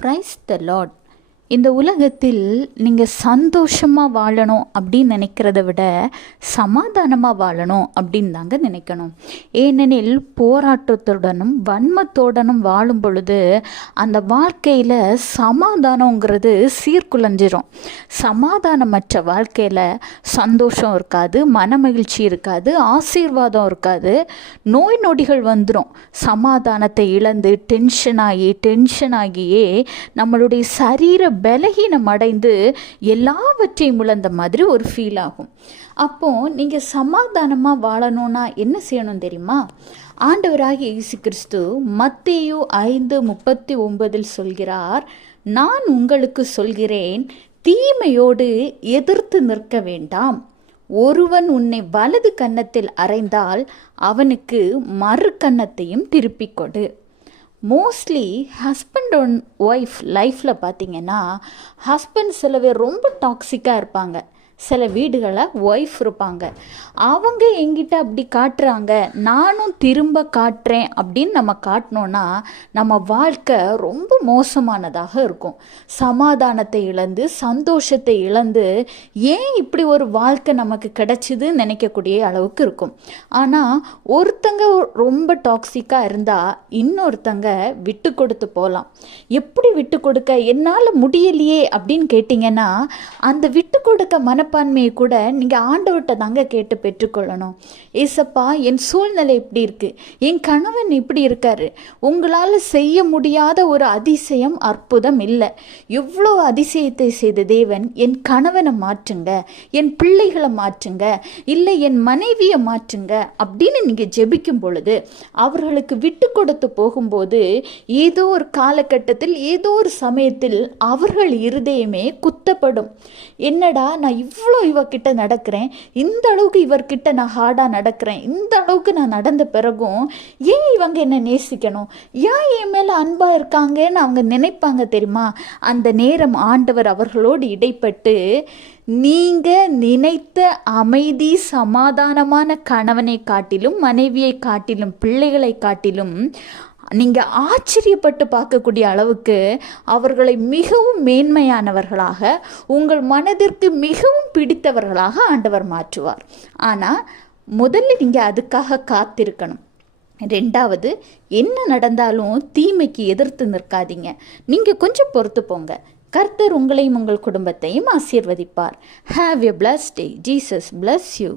Praise the Lord. இந்த உலகத்தில் நீங்கள் சந்தோஷமாக வாழணும் அப்படின்னு நினைக்கிறத விட சமாதானமாக வாழணும் அப்படின்னு தாங்க நினைக்கணும். ஏனெனில் போராட்டத்துடனும் வன்மத்துடனும் வாழும் பொழுது அந்த வாழ்க்கையில் சமாதானங்கிறது சீர்குலைஞ்சிரும். சமாதானமற்ற வாழ்க்கையில் சந்தோஷம் இருக்காது, மனமகிழ்ச்சி இருக்காது, ஆசீர்வாதம் இருக்காது, நோய் நொடிகள் வந்துடும். சமாதானத்தை இழந்து டென்ஷன் ஆகியே நம்மளுடைய சரீர பலகீனம் அடைந்து எல்லாவற்றையும் இழந்த மாதிரி ஒரு ஃபீல் ஆகும். அப்போது நீங்கள் சமாதானமாக வாழணும்னா என்ன செய்யணும் தெரியுமா? ஆண்டவராகிய இயேசு கிறிஸ்து மத்தேயு 5:39 சொல்கிறார், நான் உங்களுக்கு சொல்கிறேன், தீமையோடு எதிர்த்து நிற்க வேண்டாம். ஒருவன் உன்னை வலது கன்னத்தில் அறைந்தால் அவனுக்கு மறு கன்னத்தையும் திருப்பிக் கொடு. மோஸ்ட்லி ஹஸ்பண்ட் அண்ட் ஒய்ஃப் லைஃப்பில் பார்த்தீங்கன்னா, ஹஸ்பண்ட் சில பேர் ரொம்ப டாக்ஸிக்காக இருப்பாங்க, சில வீடுகளில் ஒய்ஃப் இருப்பாங்க. அவங்க எங்கிட்ட அப்படி காட்டுறாங்க, நானும் திரும்ப காட்டுறேன் அப்படின்னு நம்ம காட்டினோன்னா நம்ம வாழ்க்கை ரொம்ப மோசமானதாக இருக்கும். சமாதானத்தை இழந்து சந்தோஷத்தை இழந்து ஏன் இப்படி ஒரு வாழ்க்கை நமக்கு கிடைச்சிதுன்னு நினைக்கக்கூடிய அளவுக்கு இருக்கும். ஆனால் ஒருத்தங்க ரொம்ப டாக்ஸிக்காக இருந்தால் இன்னொருத்தங்க விட்டு கொடுத்து போகலாம். எப்படி விட்டு கொடுக்க? என்னால் முடியலையே அப்படின்னு கேட்டிங்கன்னா, அந்த விட்டு கொடுக்க மனப்பான்மையை கூட நீங்கள் ஆண்டவர்கிட்ட தாங்க கேட்டு பெற்றுக்கொள்ளணும். ஏசப்பா, என் சூழ்நிலை இப்படி இருக்குது, என் கணவன் இப்படி இருக்காரு, உங்களால் செய்ய முடியாத ஒரு அதிசயம் அற்புதம் இல்லை. எவ்வளோ அதிசயத்தை செய்த தேவன், என் கணவனை மாற்றுங்க, என் பிள்ளைகளை மாற்றுங்க, இல்லை என் மனைவியை மாற்றுங்க அப்படின்னு நீங்கள் ஜெபிக்கும் பொழுது, அவர்களுக்கு விட்டு கொடுத்து போகும்போது ஏதோ ஒரு காலகட்டத்தில் ஏதோ ஒரு சமயத்தில் அவர்கள் இருதயமே குத்தப்படும். என்னடா, நான் இவ்வளோ இவர்கிட்ட நடக்கிறேன், இந்த அளவுக்கு இவர்கிட்ட நான் ஹார்டாக நடக்கிறேன், இந்த அளவுக்கு நான் நடந்த பிறகும் ஏன் இவங்க என்னை நேசிக்கணும், ஏன் என் மேலே அன்பாக இருக்காங்கன்னு அவங்க நினைப்பாங்க தெரியுமா? அந்த நேரம் ஆண்டவர் அவர்களோடு இடைப்பட்டு, நீங்கள் நினைத்த அமைதி சமாதானமான கணவனை காட்டிலும், மனைவியை காட்டிலும், பிள்ளைகளை காட்டிலும் நீங்கள் ஆச்சரியப்பட்டு பார்க்கக்கூடிய அளவுக்கு அவர்களை மிகவும் மேன்மையானவர்களாக, உங்கள் மனதிற்கு மிகவும் பிடித்தவர்களாக ஆண்டவர் மாற்றுவார். ஆனால் முதல்ல நீங்கள் அதுக்காக காத்திருக்கணும். ரெண்டாவது, என்ன நடந்தாலும் தீமைக்கு எதிர்த்து நிற்காதீங்க. நீங்கள் கொஞ்சம் பொறுத்து போங்க. கர்த்தர் உங்களையும் உங்கள் குடும்பத்தையும் ஆசீர்வதிப்பார். Have a blessed day. Jesus bless you.